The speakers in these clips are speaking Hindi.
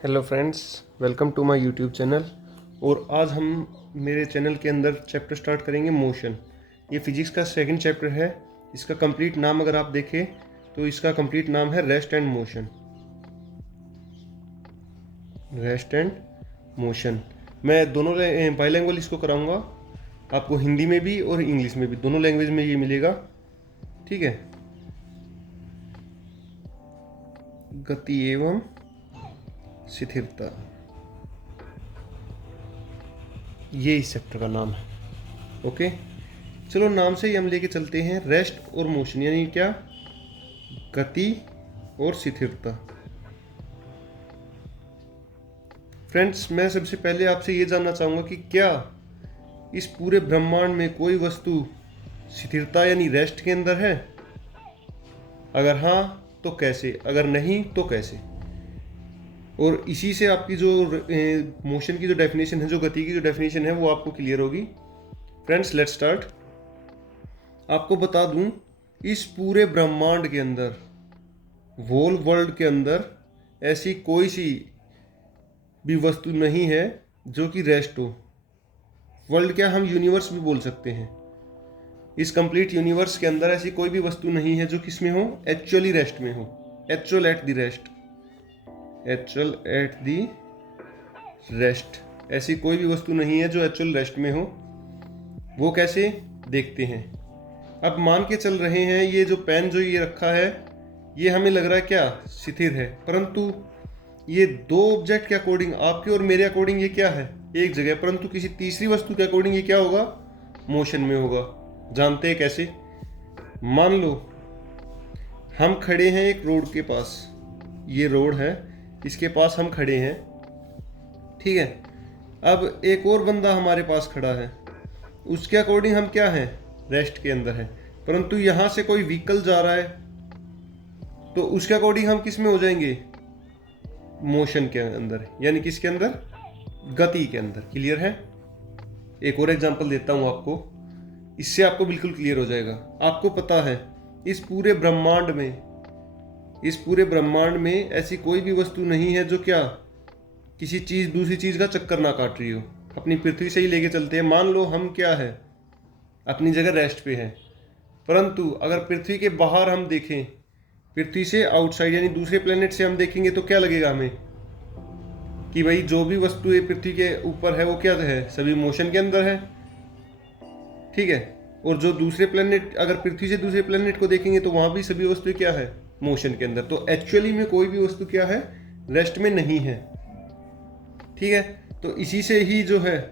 Hello friends, welcome to my YouTube channel. और आज हम मेरे चैनल के अंदर चैप्टर स्टार्ट करेंगे मोशन। ये फिजिक्स का सेकंड चैप्टर है। इसका कंप्लीट नाम अगर आप देखें तो इसका कंप्लीट नाम है rest and motion. Rest and motion. मैं दोनों बाईलैंग्वेज इसको कराऊंगा, आपको हिंदी में भी और इंग्लिश में भी, दोनों लैंग्वेज में ये मिलेगा। ठीक है। गति एवं स्थिरता, ये इस चैप्टर का नाम है। ओके, चलो नाम से ही हम लेके चलते हैं रेस्ट और मोशन, यानी क्या, गति और स्थिरता। फ्रेंड्स, मैं सबसे पहले आपसे ये जानना चाहूँगा कि क्या इस पूरे ब्रह्मांड में कोई वस्तु स्थिरता यानी रेस्ट के अंदर है? अगर हाँ तो कैसे, अगर नहीं तो कैसे? और इसी से आपकी जो मोशन की जो डेफिनेशन है, जो गति की जो डेफिनेशन है, वो आपको क्लियर होगी। Friends, let's start. आपको बता दूं, इस पूरे ब्रह्मांड के अंदर, होल वर्ल्ड के अंदर ऐसी कोई सी भी वस्तु नहीं है जो कि रेस्ट हो। वर्ल्ड क्या, हम यूनिवर्स भी बोल सकते हैं। इस कंप्लीट यूनिवर्स के अंदर ऐसी कोई भी वस्तु नहीं है जो किस में हो, एक्चुअली रेस्ट में हो, actual at the rest, actual at the rest. ऐसी कोई भी वस्तु नहीं है जो एक्चुअल रेस्ट में हो। वो कैसे, देखते हैं। अब मान के चल रहे हैं, ये जो पेन जो ये रखा है, ये हमें लग रहा है क्या, स्थिर है, परंतु ये दो ऑब्जेक्ट के अकॉर्डिंग, आपके और मेरे अकॉर्डिंग ये क्या है, एक जगह, परंतु किसी तीसरी वस्तु के अकॉर्डिंग ये क्या होगा, मोशन में होगा। जानते हैं कैसे? मान लो हम खड़े हैं एक रोड के पास, ये रोड है, इसके पास हम खड़े हैं। ठीक है। अब एक और बंदा हमारे पास खड़ा है, उसके अकॉर्डिंग हम क्या हैं, रेस्ट के अंदर है, परंतु यहां से कोई व्हीकल जा रहा है तो उसके अकॉर्डिंग हम किस में हो जाएंगे, मोशन के अंदर, यानी किसके अंदर, गति के अंदर। क्लियर है? एक और एग्जांपल देता हूं आपको, इससे आपको बिल्कुल क्लियर हो जाएगा। आपको पता है इस पूरे ब्रह्मांड में ऐसी कोई भी वस्तु नहीं है जो क्या, किसी चीज दूसरी चीज का चक्कर ना काट रही हो। अपनी पृथ्वी से ही लेके चलते हैं, मान लो हम क्या है, अपनी जगह रेस्ट पे हैं, परंतु अगर पृथ्वी के बाहर हम देखें, पृथ्वी से आउटसाइड यानी दूसरे प्लेनेट से हम देखेंगे, तो क्या लगेगा हमें कि भाई जो भी वस्तु पृथ्वी के ऊपर है वो क्या है, सभी मोशन के अंदर है। ठीक है। और जो दूसरे प्लेनेट, अगर पृथ्वी से दूसरे प्लेनेट को देखेंगे तो वहां भी सभी वस्तु क्या है, मोशन के अंदर। तो एक्चुअली में कोई भी वस्तु क्या है, रेस्ट में नहीं है। ठीक है। तो इसी से ही जो है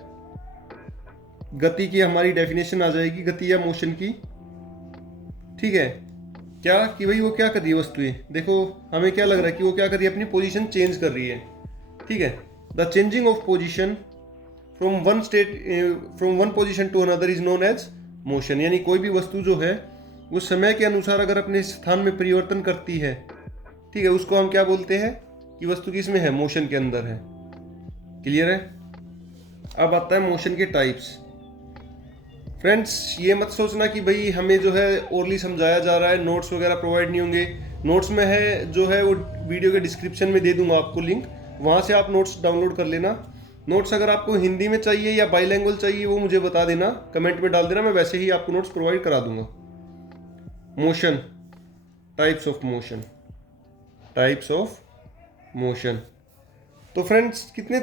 गति की हमारी डेफिनेशन आ जाएगी, गति या मोशन की। ठीक है। क्या कि भाई वो क्या कर रही है वस्तुएं, देखो हमें क्या लग रहा है कि वो क्या कर रही है, अपनी पोजीशन चेंज कर रही है। ठीक है। The changing of position from one position to another is known as motion. यानी कोई भी वस्तु जो है वो समय के अनुसार अगर अपने स्थान में परिवर्तन करती है, ठीक है, उसको हम क्या बोलते हैं कि वस्तु किस में है, मोशन के अंदर है। क्लियर है? अब आता है मोशन के टाइप्स। फ्रेंड्स, ये मत सोचना कि भाई हमें जो है ओरली समझाया जा रहा है, नोट्स वगैरह प्रोवाइड नहीं होंगे। नोट्स में है जो है वो वीडियो के डिस्क्रिप्शन में दे दूंगा आपको लिंक, वहाँ से आप नोट्स डाउनलोड कर लेना। नोट्स अगर आपको हिंदी में चाहिए या बाईलैंग्वेज चाहिए वो मुझे बता देना, कमेंट में डाल देना, मैं वैसे ही आपको नोट्स प्रोवाइड करा दूंगा। Motion, types of motion, types of motion. तो फ्रेंड्स, कितने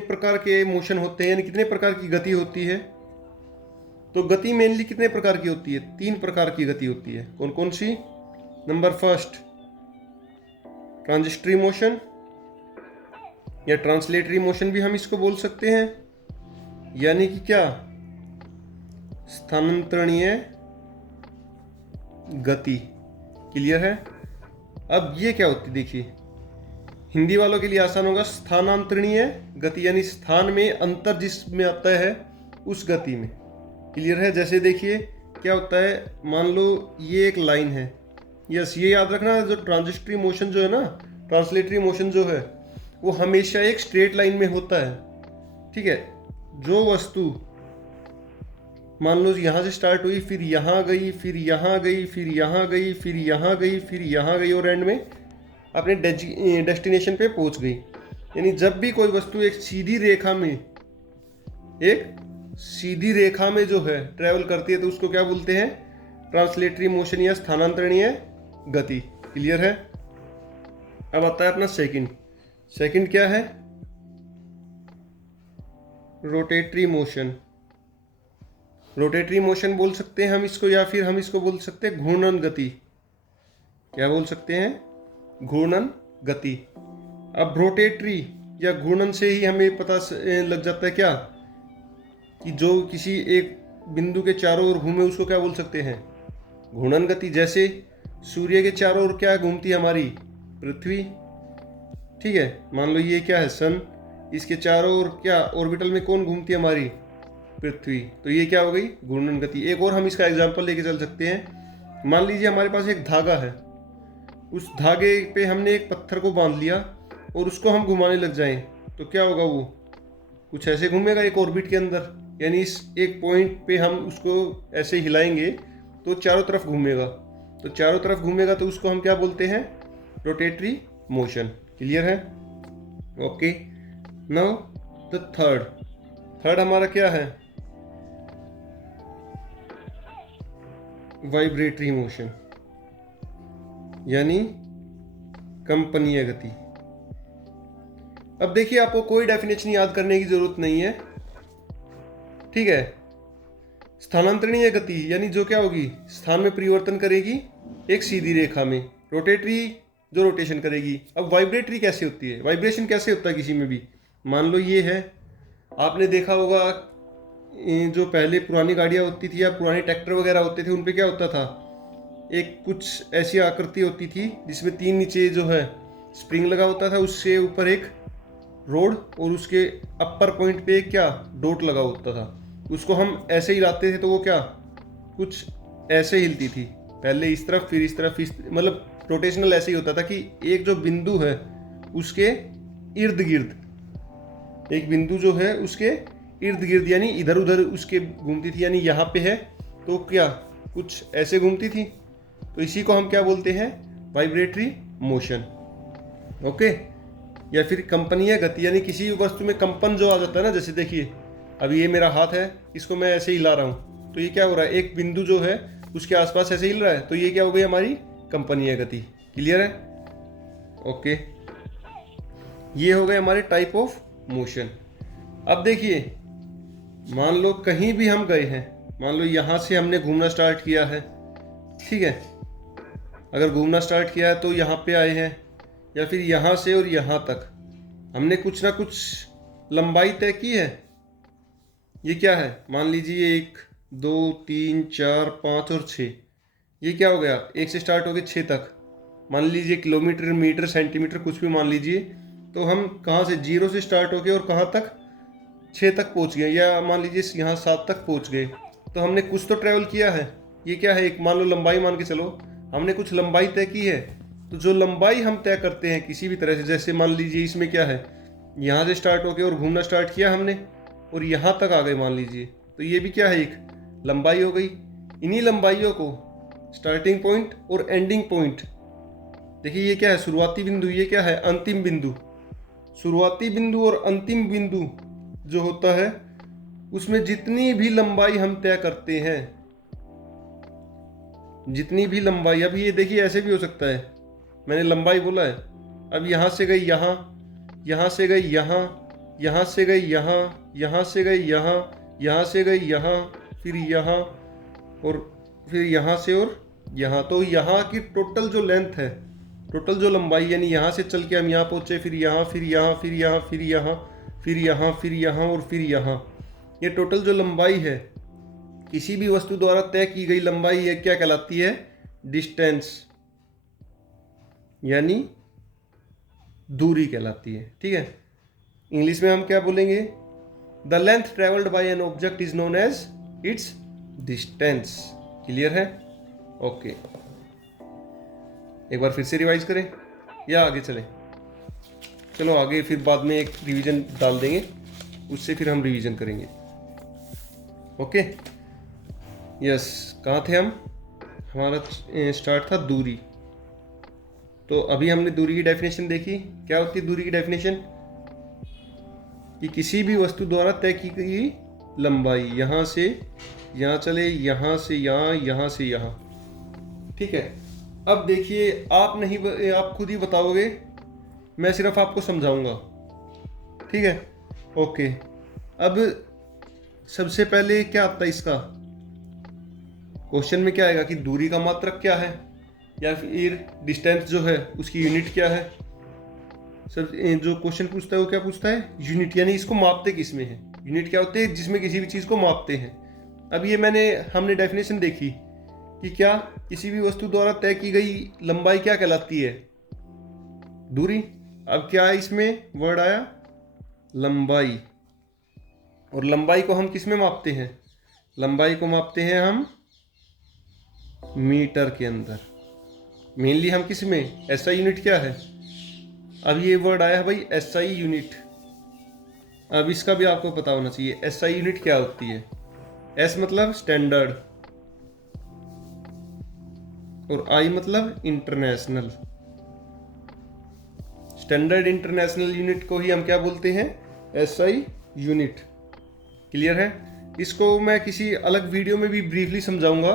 प्रकार के मोशन होते हैं, यानी कितने प्रकार की गति होती है? तो गति मेनली कितने प्रकार की होती है? 3 प्रकार की गति होती है। कौन कौन सी? नंबर फर्स्ट, ट्रांजिस्टरी मोशन या ट्रांसलेटरी मोशन भी हम इसको बोल सकते हैं, यानी कि क्या, स्थानांतरणीय गति। क्लियर है? अब ये क्या होती, देखिए हिंदी वालों के लिए आसान होगा, स्थानांतरणीय गति यानी स्थान में अंतर जिसमें आता है उस गति में। क्लियर है? जैसे देखिए क्या होता है, मान लो ये एक लाइन है, यस, ये याद रखना, जो ट्रांजिस्टरी मोशन जो है ना, ट्रांसलेटरी मोशन जो है वो हमेशा एक स्ट्रेट लाइन में होता है। ठीक है। जो वस्तु मान लो यहाँ से स्टार्ट हुई, फिर यहाँ गई, फिर यहाँ गई, फिर यहाँ गई, फिर यहाँ गई, फिर यहाँ गई, और एंड में अपने डेस्टिनेशन पे पहुँच गई। यानी जब भी कोई वस्तु एक सीधी रेखा में जो है ट्रेवल करती है तो उसको क्या बोलते हैं? ट्रांसलेटरी मोशन या स्थानांतरणीय गति। क्लियर है? अब आता है अपना सेकंड क्या है? रोटेटरी मोशन बोल सकते हैं हम इसको, या फिर हम इसको बोल सकते हैं घूर्णन गति। क्या बोल सकते हैं? घूर्णन गति। अब रोटेटरी या घूर्णन से ही हमें पता लग जाता है क्या कि जो किसी एक बिंदु के चारों ओर घूमे उसको क्या बोल सकते हैं? घूर्णन गति। जैसे सूर्य के चारों ओर क्या घूमती है हमारी? पृथ्वी। ठीक है, मान लो ये क्या है? सन। इसके चारों ओर क्या ऑर्बिटल में कौन घूमती है हमारी? पृथ्वी। तो ये क्या हो गई? घूर्णन गति। एक और हम इसका एग्जाम्पल लेके चल सकते हैं। मान लीजिए हमारे पास एक धागा है, उस धागे पे हमने एक पत्थर को बांध लिया और उसको हम घुमाने लग जाएं तो क्या होगा? वो कुछ ऐसे घूमेगा एक ऑर्बिट के अंदर, यानी इस एक पॉइंट पे हम उसको ऐसे हिलाएंगे तो चारों तरफ घूमेगा। तो चारों तरफ घूमेगा तो उसको हम क्या बोलते हैं? Rotatory motion. क्लियर है? ओके। नाउ द थर्ड हमारा क्या है? वाइब्रेटरी मोशन, यानी कंपनीय गति। अब देखिए, आपको कोई डेफिनेशन याद करने की जरूरत नहीं है, ठीक है। स्थानांतरणीय गति यानी जो क्या होगी? स्थान में परिवर्तन करेगी एक सीधी रेखा में। रोटेटरी जो रोटेशन करेगी। अब वाइब्रेटरी कैसे होती है? वाइब्रेशन कैसे होता है किसी में भी? मान लो ये है, आपने देखा होगा जो पहले पुरानी गाड़ियाँ होती थी या पुराने ट्रैक्टर वगैरह होते थे, उन पे क्या होता था? एक कुछ ऐसी आकृति होती थी जिसमें 3 नीचे जो है स्प्रिंग लगा होता था, उससे ऊपर एक रोड और उसके अपर पॉइंट पे क्या डॉट लगा होता था। उसको हम ऐसे हिलाते थे तो वो क्या कुछ ऐसे हिलती थी, पहले इस तरफ फिर इस तरफ, मतलब रोटेशनल ऐसे ही होता था कि एक जो बिंदु है उसके इर्द गिर्द, एक बिंदु जो है उसके इर्द गिर्द यानी इधर उधर उसके घूमती थी। यानी यहाँ पे है तो क्या कुछ ऐसे घूमती थी, तो इसी को हम क्या बोलते हैं? Vibratory motion. ओके। या फिर कंपनीय गति, यानी किसी वस्तु में कंपन जो आ जाता है ना, जैसे देखिए अब ये मेरा हाथ है, इसको मैं ऐसे हिला रहा हूँ तो ये क्या हो रहा है? एक बिंदु जो है उसके आसपास ऐसे हिल रहा है, तो ये क्या हो गई? हमारी कंपनीय गति। क्लियर है? ओके। ये हो गए हमारे टाइप ऑफ मोशन। अब देखिए, मान लो कहीं भी हम गए हैं, मान लो यहाँ से हमने घूमना स्टार्ट किया है, ठीक है। अगर घूमना स्टार्ट किया है तो यहाँ पे आए हैं, या फिर यहाँ से और यहाँ तक हमने कुछ ना कुछ लंबाई तय की है। ये क्या है? मान लीजिए 1 2 3 4 5 और 6, ये क्या हो गया? 1 से स्टार्ट हो गए 6 तक। मान लीजिए किलोमीटर, मीटर, सेंटीमीटर कुछ भी मान लीजिए, तो हम कहाँ से 0 से स्टार्ट हो गए और कहाँ तक? 6 तक पहुँच गए, या मान लीजिए यहाँ 7 तक पहुँच गए। तो हमने कुछ तो ट्रैवल किया है। ये क्या है? एक मान लो लंबाई मान के चलो, हमने कुछ लंबाई तय की है। तो जो लंबाई हम तय करते हैं किसी भी तरह से, जैसे मान लीजिए इसमें क्या है, यहाँ से स्टार्ट होके और घूमना स्टार्ट किया हमने और यहाँ तक आ गए मान लीजिए, तो ये भी क्या है? एक लंबाई हो गई। इन्हीं लंबाइयों को स्टार्टिंग पॉइंट और एंडिंग पॉइंट, देखिए ये क्या है? शुरुआती बिंदु, ये क्या है? अंतिम बिंदु। शुरुआती बिंदु और अंतिम बिंदु जो होता है उसमें जितनी भी लंबाई हम तय करते हैं, जितनी भी लंबाई, अब ये देखिए ऐसे भी हो सकता है, मैंने लंबाई बोला है, अब यहाँ से गई यहाँ, यहाँ से गई यहाँ, यहाँ से गई यहाँ, यहाँ से गई यहाँ, यहाँ से गई यहाँ, फिर यहाँ और फिर यहाँ से और यहाँ। तो यहाँ की टोटल जो लेंथ है, टोटल जो लंबाई, यानी यहाँ से चल के हम यहाँ पहुँचे, फिर यहाँ, फिर यहाँ, फिर यहाँ, फिर यहाँ, फिर यहाँ, फिर यहाँ और फिर यहाँ, ये टोटल जो लंबाई है किसी भी वस्तु द्वारा तय की गई लंबाई, ये क्या कहलाती है? डिस्टेंस, यानी दूरी कहलाती है। ठीक है, इंग्लिश में हम क्या बोलेंगे? The length travelled by an object is known as its distance. Clear है? ओके। एक बार फिर से रिवाइज करें या आगे चलें? चलो आगे, फिर बाद में एक रिवीजन डाल देंगे, उससे फिर हम रिवीजन करेंगे। Okay, yes. कहाँ थे हम? हमारा स्टार्ट था दूरी। तो अभी हमने दूरी की डेफिनेशन देखी। क्या होती है दूरी की डेफिनेशन? कि किसी भी वस्तु द्वारा तय की गई लंबाई, यहाँ से यहाँ चले, यहाँ से यहाँ, यहाँ से यहाँ। ठीक है, अब देखिए आप नहीं, आप खुद ही बताओगे, मैं सिर्फ आपको समझाऊंगा। ठीक है, ओके। अब सबसे पहले क्या आता है इसका क्वेश्चन में, क्या आएगा कि दूरी का मात्रक क्या है, या फिर डिस्टेंस जो है उसकी यूनिट क्या है। सब जो क्वेश्चन पूछता है वो क्या पूछता है, यूनिट, यानी इसको मापते किस में है। यूनिट क्या होते हैं, जिसमें किसी भी चीज़ को मापते हैं। अब ये हमने डेफिनेशन देखी कि क्या किसी भी वस्तु द्वारा तय की गई लंबाई क्या कहलाती है, दूरी। अब क्या है इसमें वर्ड आया, लंबाई। और लंबाई को हम किस में मापते हैं, लंबाई को मापते हैं हम मीटर के अंदर। मेनली हम किस में, एसआई यूनिट क्या है। अब ये वर्ड आया है भाई एसआई यूनिट। अब इसका भी आपको पता होना चाहिए एसआई यूनिट क्या होती है। एस मतलब स्टैंडर्ड और आई मतलब इंटरनेशनल। स्टैंडर्ड इंटरनेशनल यूनिट को ही हम क्या बोलते हैं, एसआई यूनिट। क्लियर है। इसको मैं किसी अलग वीडियो में भी ब्रीफली समझाऊंगा।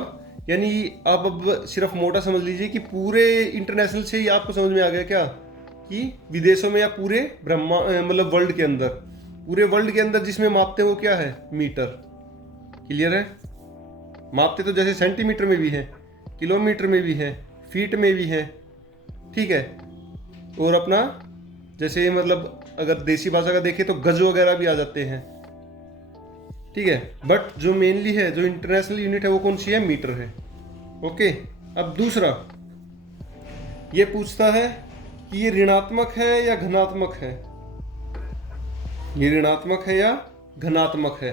यानी आप अब सिर्फ मोटा समझ लीजिए कि पूरे इंटरनेशनल से ही आपको समझ में आ गया क्या, कि विदेशों में या पूरे मतलब वर्ल्ड के अंदर, पूरे वर्ल्ड के अंदर जिसमें मापते हैं वो क्या है, मीटर। क्लियर है। मापते तो जैसे सेंटीमीटर में भी है, किलोमीटर में भी है, फीट में भी है। ठीक है। और अपना जैसे मतलब अगर देसी भाषा का देखें तो गज वगैरह भी आ जाते हैं। ठीक है। बट जो मेनली है, जो इंटरनेशनल यूनिट है वो कौन सी है, मीटर है। ओके। अब दूसरा ये पूछता है कि ये ऋणात्मक है या धनात्मक है। ये ऋणात्मक है या धनात्मक है,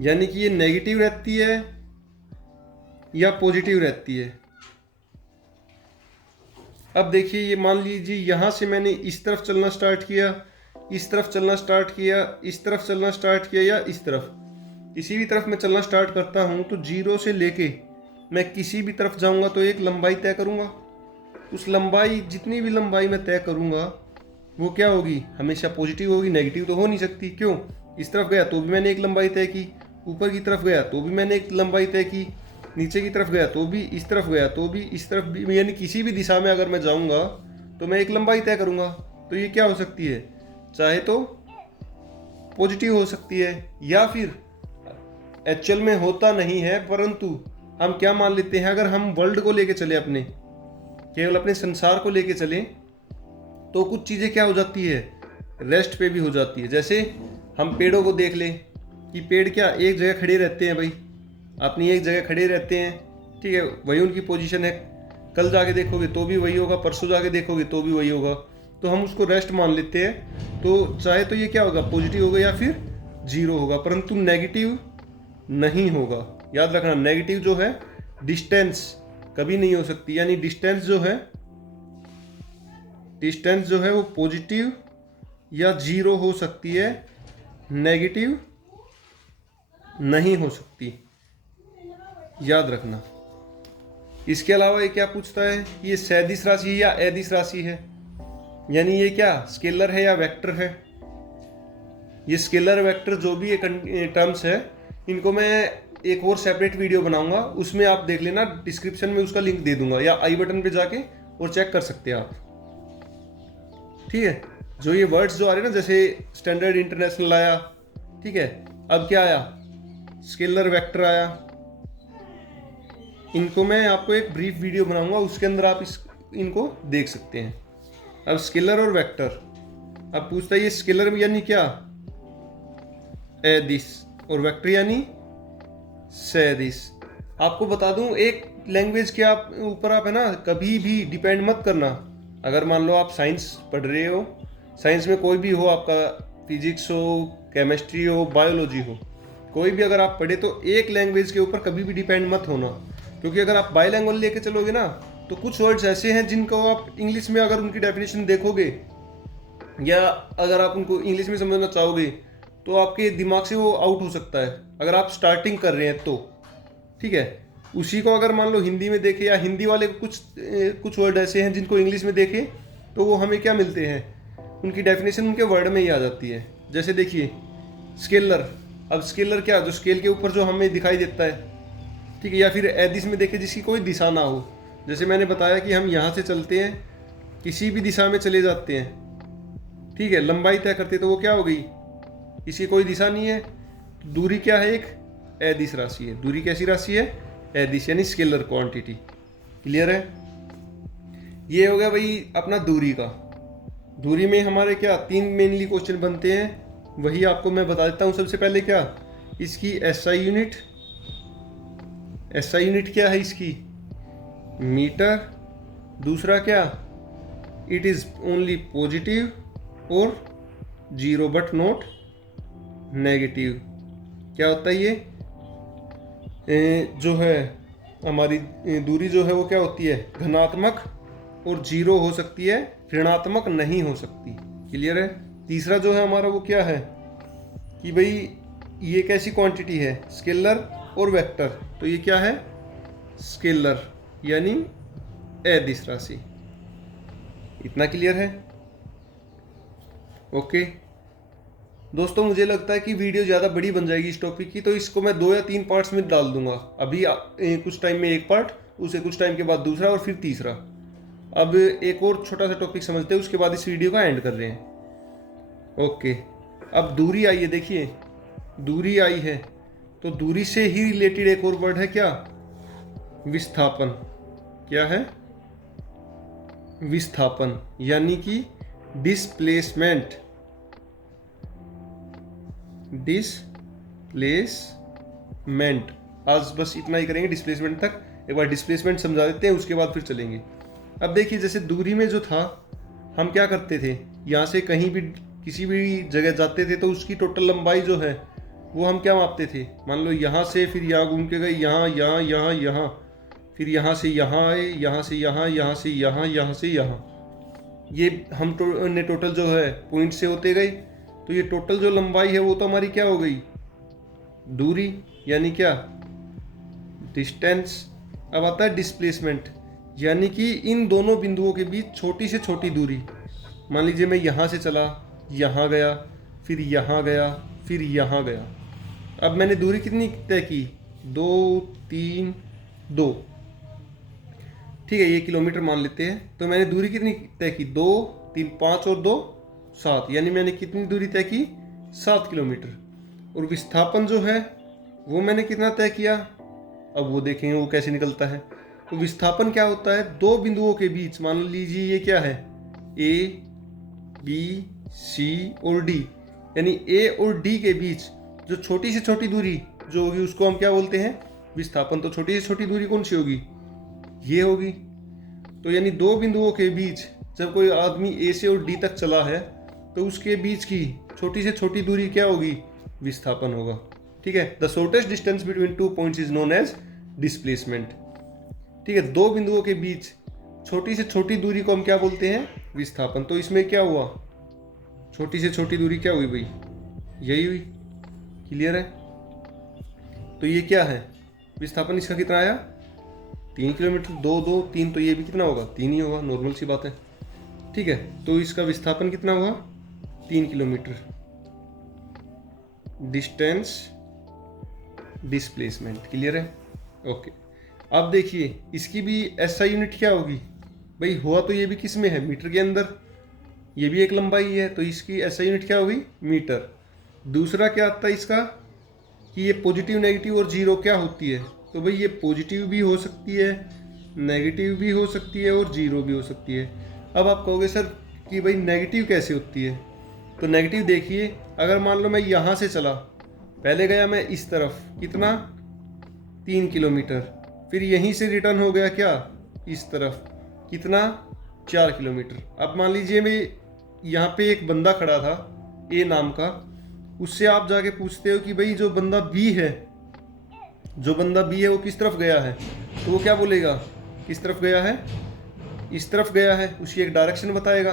यानी कि ये नेगेटिव रहती है या पॉजिटिव रहती है। अब देखिए, ये मान लीजिए यहां से मैंने इस तरफ चलना स्टार्ट किया, इस तरफ चलना स्टार्ट किया, इस तरफ चलना स्टार्ट किया, या इस तरफ, किसी भी तरफ मैं चलना स्टार्ट करता हूं तो जीरो से लेके मैं किसी भी तरफ जाऊंगा तो एक लंबाई तय करूंगा। उस लंबाई, जितनी भी लंबाई मैं तय करूंगा वो क्या होगी, हमेशा पॉजिटिव होगी, नेगेटिव तो हो नहीं सकती। क्यों, इस तरफ गया तो भी मैंने एक लंबाई तय की, ऊपर की तरफ गया तो भी मैंने एक लंबाई तय की, नीचे की तरफ गया तो भी, इस तरफ गया तो भी, इस तरफ भी, यानी किसी भी दिशा में अगर मैं जाऊंगा तो मैं एक लंबाई तय करूंगा। तो ये क्या हो सकती है, चाहे तो पॉजिटिव हो सकती है, या फिर एक्चुअल में होता नहीं है, परंतु हम क्या मान लेते हैं, अगर हम वर्ल्ड को लेके चले, अपने केवल अपने संसार को लेके चले, तो कुछ चीज़ें क्या हो जाती है, रेस्ट पे भी हो जाती है। जैसे हम पेड़ों को देख लें कि पेड़ क्या एक जगह खड़े रहते हैं, भाई अपनी एक जगह खड़े रहते हैं। ठीक है, वही उनकी पोजीशन है। कल जाके देखोगे तो भी वही होगा, परसों जाके देखोगे तो भी वही होगा। तो हम उसको रेस्ट मान लेते हैं। तो चाहे तो ये क्या होगा, पॉजिटिव होगा या फिर जीरो होगा, परंतु नेगेटिव नहीं होगा। याद रखना, नेगेटिव जो है, डिस्टेंस कभी नहीं हो सकती। यानी डिस्टेंस जो है वो पॉजिटिव या जीरो हो सकती है, नेगेटिव नहीं हो सकती। याद रखना। इसके अलावा ये क्या पूछता है, ये सदिश राशि है या अदिश राशि है, यानी ये क्या स्केलर है या वेक्टर है। ये स्केलर वेक्टर जो भी ये टर्म्स है, इनको मैं एक और सेपरेट वीडियो बनाऊंगा, उसमें आप देख लेना, डिस्क्रिप्शन में उसका लिंक दे दूंगा, या आई बटन पे जाके और चेक कर सकते हैं आप। ठीक है। जो ये वर्ड्स जो आ रहे हैं ना, जैसे स्टैंडर्ड इंटरनेशनल आया, ठीक है, अब क्या आया, स्केलर वेक्टर आया। इनको मैं आपको एक ब्रीफ वीडियो बनाऊंगा, उसके अंदर आप इनको देख सकते हैं। अब स्केलर और वेक्टर, अब पूछता है ये स्केलर यानी क्या, एदिश, और वेक्टर यानी सदिश। आपको बता दूं, एक लैंग्वेज के ऊपर आप है ना कभी भी डिपेंड मत करना। अगर मान लो आप साइंस पढ़ रहे हो, साइंस में कोई भी हो, आपका फिजिक्स हो, केमिस्ट्री हो, बायोलॉजी हो, कोई भी अगर आप पढ़े, तो एक लैंग्वेज के ऊपर कभी भी डिपेंड मत होना। क्योंकि अगर आप बाईलैंग्वेज लेके चलोगे ना, तो कुछ वर्ड्स ऐसे हैं जिनको आप इंग्लिश में अगर उनकी डेफिनेशन देखोगे, या अगर आप उनको इंग्लिश में समझना चाहोगे, तो आपके दिमाग से वो आउट हो सकता है, अगर आप स्टार्टिंग कर रहे हैं तो। ठीक है। उसी को अगर मान लो हिंदी में देखें, या हिंदी वाले कुछ वर्ड ऐसे हैं जिनको इंग्लिश में देखें, तो वो हमें क्या मिलते हैं, उनकी डेफिनेशन उनके वर्ड में ही आ जाती है। जैसे देखिए स्केलर, अब स्केलर क्या, जो स्केल के ऊपर जो हमें दिखाई देता है, ठीक है, या फिर एदिश में देखें जिसकी कोई दिशा ना हो। जैसे मैंने बताया कि हम यहाँ से चलते हैं, किसी भी दिशा में चले जाते हैं, ठीक है, लंबाई तय करते तो वो क्या हो गई, इसकी कोई दिशा नहीं है, दूरी क्या है, एक एदिश राशि है। दूरी कैसी राशि है, एदिश, यानी स्केलर क्वांटिटी। क्लियर है? ये हो गया भाई अपना दूरी का। दूरी में हमारे क्या 3 मेनली क्वेश्चन बनते हैं, वही आपको मैं बता देता हूँ। सबसे पहले क्या, इसकी एसआई यूनिट। एसआई यूनिट क्या है इसकी, मीटर। दूसरा क्या, इट इज ओनली पॉजिटिव और जीरो बट नॉट नेगेटिव। क्या होता है ये, जो है हमारी दूरी जो है वो क्या होती है, धनात्मक और जीरो हो सकती है, ऋणात्मक नहीं हो सकती। क्लियर है? तीसरा जो है हमारा वो क्या है कि भाई ये कैसी क्वांटिटी है, स्केलर और वेक्टर। तो ये क्या है, स्केलर यानी अदिश राशि। इतना क्लियर है? ओके दोस्तों, मुझे लगता है कि वीडियो ज़्यादा बड़ी बन जाएगी इस टॉपिक की, तो इसको मैं 2 या 3 पार्ट्स में डाल दूंगा। अभी कुछ टाइम में एक पार्ट, उसे कुछ टाइम के बाद दूसरा और फिर तीसरा। अब एक और छोटा सा टॉपिक समझते हैं, उसके बाद इस वीडियो का एंड कर रहे हैं। ओके, अब दूरी आई है, देखिए दूरी आई है, तो दूरी से ही रिलेटेड एक और वर्ड है क्या, विस्थापन। क्या है, विस्थापन, यानी कि डिस्प्लेसमेंट। डिस्प्लेसमेंट, आज बस इतना ही करेंगे डिस्प्लेसमेंट तक। एक बार डिस्प्लेसमेंट समझा देते हैं, उसके बाद फिर चलेंगे। अब देखिए जैसे दूरी में जो था, हम क्या करते थे, यहाँ से कहीं भी किसी भी जगह जाते थे तो उसकी टोटल लंबाई जो है वो हम क्या मापते थे, मान लो यहाँ से फिर यहाँ घूम के गए, यहाँ यहाँ यहाँ यहाँ, फिर यहाँ से यहाँ आए, यहाँ से यहाँ, यहाँ से यहाँ, यहाँ से यहाँ, ये हम ने टोटल जो है पॉइंट से होते गए। तो ये टोटल जो लंबाई है वो तो हमारी क्या हो गई, दूरी, यानी क्या, डिस्टेंस। अब आता है डिस्प्लेसमेंट, यानी कि इन दोनों बिंदुओं के बीच छोटी से छोटी दूरी। मान लीजिए मैं यहाँ से चला, यहाँ गया, फिर यहाँ गया, फिर यहाँ गया। अब मैंने दूरी कितनी तय की, 2 3 2, ठीक है, ये किलोमीटर मान लेते हैं। तो मैंने दूरी कितनी तय की, 2 3 5 और 2 7, यानी मैंने कितनी दूरी तय की, 7 किलोमीटर। और विस्थापन जो है वो मैंने कितना तय किया, अब वो देखेंगे वो कैसे निकलता है। तो विस्थापन क्या होता है, दो बिंदुओं के बीच, मान लीजिए ये क्या है, ए बी सी और डी, यानी ए और डी के बीच जो छोटी से छोटी दूरी जो होगी उसको हम क्या बोलते हैं, विस्थापन। तो छोटी से छोटी दूरी कौन सी होगी, ये होगी। तो यानी दो बिंदुओं के बीच जब कोई आदमी ए से और डी तक चला है तो उसके बीच की छोटी से छोटी दूरी क्या होगी, विस्थापन होगा। ठीक है, the shortest distance between 2 points is known as displacement. ठीक है, दो बिंदुओं के बीच छोटी से छोटी दूरी को हम क्या बोलते हैं, विस्थापन। तो इसमें क्या हुआ, छोटी से छोटी दूरी क्या हुई भाई, यही हुई। क्लियर है? तो ये क्या है, विस्थापन इसका कितना आया, 3 किलोमीटर। 2 2 3, तो ये भी कितना होगा, 3 ही होगा, नॉर्मल सी बात है। ठीक है, तो इसका विस्थापन कितना हुआ, 3 किलोमीटर। Distance displacement. क्लियर है? ओके, अब देखिए इसकी भी एसआई यूनिट क्या होगी भाई, हुआ तो ये भी किस में है, मीटर के अंदर, ये भी एक लंबाई है, तो इसकी एसआई यूनिट क्या होगी, मीटर। दूसरा क्या आता है इसका कि ये पॉजिटिव नेगेटिव और जीरो क्या होती है, तो भाई ये पॉजिटिव भी हो सकती है, नेगेटिव भी हो सकती है और जीरो भी हो सकती है। अब आप कहोगे सर कि भाई नेगेटिव कैसे होती है, तो नेगेटिव देखिए, अगर मान लो मैं यहाँ से चला, पहले गया मैं इस तरफ, कितना, 3 किलोमीटर, फिर यहीं से रिटर्न हो गया क्या, इस तरफ, कितना, 4 किलोमीटर। अब मान लीजिए मैं यहाँ पे एक बंदा खड़ा था ए नाम का, उससे आप जाके पूछते हो कि भाई जो बंदा बी है, जो बंदा बी है वो किस तरफ गया है, तो वो क्या बोलेगा, किस तरफ गया है, इस तरफ गया है, उसकी एक डायरेक्शन बताएगा।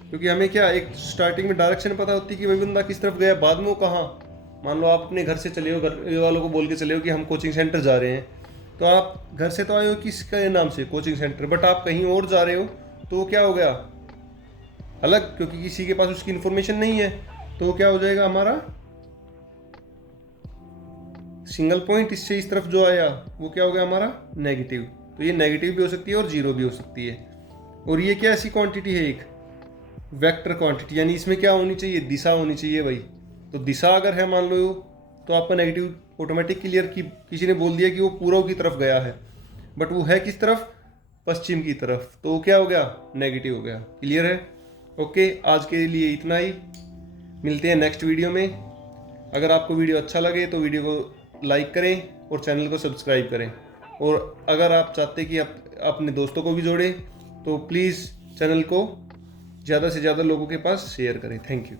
क्योंकि हमें क्या एक स्टार्टिंग में डायरेक्शन पता होती है कि भाई बंदा किस तरफ गया, बाद में वो कहाँ, मान लो आप अपने घर से चले हो, घर वालों को बोल के चले हो कि हम कोचिंग सेंटर जा रहे हैं, तो आप घर से तो आए हो किसके नाम से, कोचिंग सेंटर, बट आप कहीं और जा रहे हो, तो वो क्या हो गया, अलग, क्योंकि किसी के पास उसकी इन्फॉर्मेशन नहीं है। तो क्या हो जाएगा हमारा सिंगल पॉइंट इससे इस तरफ जो आया वो क्या हो गया हमारा नेगेटिव। तो ये नेगेटिव भी हो सकती है और जीरो भी हो सकती है। और ये क्या ऐसी क्वांटिटी है, एक वेक्टर क्वांटिटी, यानी इसमें क्या होनी चाहिए, दिशा होनी चाहिए भाई। तो दिशा अगर है मान लो तो आपका नेगेटिव ऑटोमेटिक क्लियर की किसी ने बोल दिया कि वो पूर्व की तरफ गया है, बट वो है किस तरफ, पश्चिम की तरफ, तो वो क्या हो गया नेगेटिव हो गया। क्लियर है? ओके, आज के लिए इतना ही, मिलते हैं नेक्स्ट वीडियो में। अगर आपको वीडियो अच्छा लगे तो वीडियो को लाइक करें और चैनल को सब्सक्राइब करें। और अगर आप चाहते कि आप अपने दोस्तों को भी जोड़ें तो प्लीज़ चैनल को ज़्यादा से ज़्यादा लोगों के पास शेयर करें। Thank you.